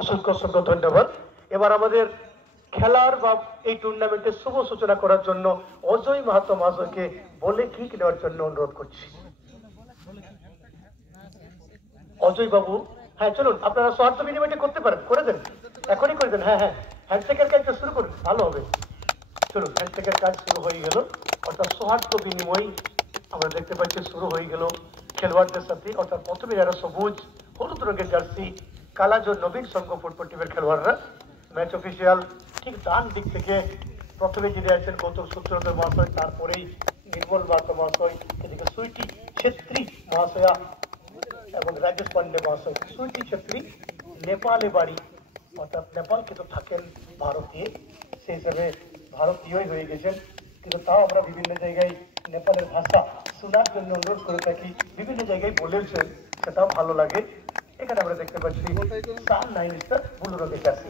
অসংখ্য অসংখ্য ধন্যবাদ। এবার আমাদের খেলার বা এই টুর্নামেন্টের শুভ সূচনা করার জন্য অজয় মাহাতো মহাশয়কে বলে কিক নেওয়ার জন্য অনুরোধ করছি। অজয় বাবু, হ্যাঁ চলুন, আপনারা স্বার্থ বিনিময়টা করতে পারেন, করে দেন, এখনই করে দেন। হ্যাঁ হ্যাঁ, হ্যান্ডশেকের কাজটা শুরু করুন, ভালো হবে। চলুন, হ্যান্ডশেকের কাজ শুরু হয়ে গেল, অর্থাৎ সৌহার্দ্য বিনিময় আমরা দেখতে পাচ্ছি শুরু হয়ে গেল খেলোয়াড়দের সাথে। অর্থাৎ প্রথমে যারা সবুজ হলুদ রঙের জার্সি কালাজোর নবীন সংঘ ফুটবল টিমের খেলোয়াড়রা, ম্যাচ অফিসিয়াল ঠিক ডান দিক থেকে প্রথমে যিনি আছেন গৌতম সূত্রধর মহাশয়, তারপরেই নির্মল মাহাতো মহাশয়, এদিকে সুইটি ছেত্রী মহাশয়া এবং রাজেশ পান্ডে মহাশয়। সুইটি ছেত্রী নেপালে বাড়ি, অর্থাৎ নেপাল কিন্তু থাকেন ভারতীয়, সেই হিসাবে ভারতীয়ই হয়ে গেছেন, কিন্তু তাও আমরা বিভিন্ন জায়গায় নেপালের ভাষা শোনার জন্য অনুরোধ করে থাকি, বিভিন্ন জায়গায় বলেছেন, সেটাও ভালো লাগে। এখানে আমরা দেখতে পাচ্ছি সান নাইন স্টার ব্লু রঙের জার্সি।